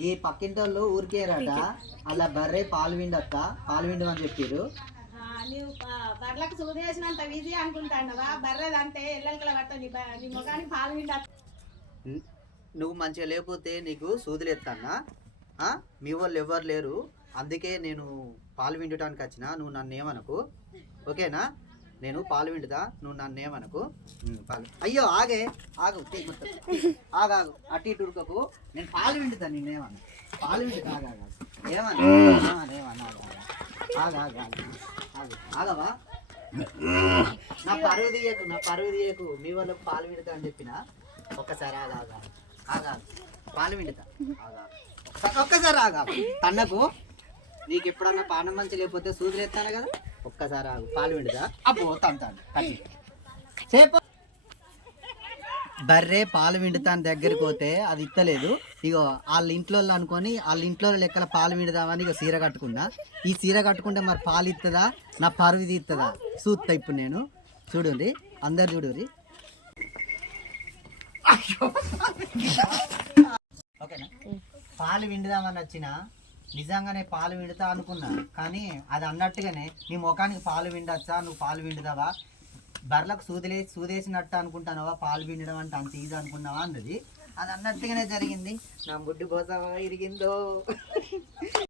ఈ పక్కింటి వాళ్ళు ఊరికేరట అలా బర్రె పాలు విండక్క పాలు విండమని చెప్పారు ఆ, నీవు ప- బర్రెలకు సూది వేసినంత విధి అనుకుంటాండవా? బర్రెదంటే ఎల్లెలకల పట్ట నీ బ- నీ ముఖానికి పాలు విండా నువ్వు మంచిగా లేకపోతే నీకు సూదులు ఎత్తానా? ఆ? మీ వాళ్ళు ఎవరు లేరు. అందుకే నేను పాలు విండటానికి వచ్చిన. నువ్వు నన్ను ఏమనకు ఓకేనా? నేను పాలు విండుతా నువ్వు నన్ను ఏమనకు? పాలు. అయ్యో ఆగే ఆగు తీ, మొత్తం. ఆగు ఆగు అటు ఇటు ఉడకకు నేను పాలు విండుతా నేనేమన్నా పాలు ఆగా ఏమన్నా ఏమన్నా ఆగు ఆగు ఆగు ఆగు. ఆగవా? నా పరువు తీయకు నా పరువు తీయకు. మీ వాళ్ళకు పాలు విండుతా అని చెప్పిన? ఒక్కసారి ఆగా ఆగా ఆగా. పాలు విండుతా ఆగా ఒక్క- ఒక్కసారి ఆగా. తన్నకు? నీకు ఎప్పుడన్నా పానం మంచి లేకపోతే సూదులు ఎత్తాను కదా? ఒక్కసారి ఆగు. పాలు అబ్బో తంతాను కట్టి సేపు. బర్రె పాలు విండుతాను దగ్గరికి పోతే అది ఇత్తలేదు. ఇగో వాళ్ళ ఇంట్లో అనుకొని వాళ్ళ ఇంట్లో లెక్కల పాలు విండుదామని ఇగో సీర కట్టుకున్నా. ఈ సీర కట్టుకుంటే మరి పాలు ఇస్తుందా నా పరువు తీస్తుందా చూస్తా ఇప్పుడు నేను. చూడండి అందరు చూడండి ఓకేనా? పాలు విండుదామని వచ్చిన నిజంగానే పాలు విండుతా అనుకున్నా. కానీ అది అన్నట్టుగానే నీ ముఖానికి పాలు విండొచ్చా? నువ్వు పాలు విండుదావా బర్లకు సూదిలే సూదేసినట్టు అనుకుంటానవా పాలు విండడం అంటే అంత ఈజీ అనుకున్నావా అన్నది? అది అన్నట్టుగానే జరిగింది. నా బుడ్డి బోస ఇరిగిందో?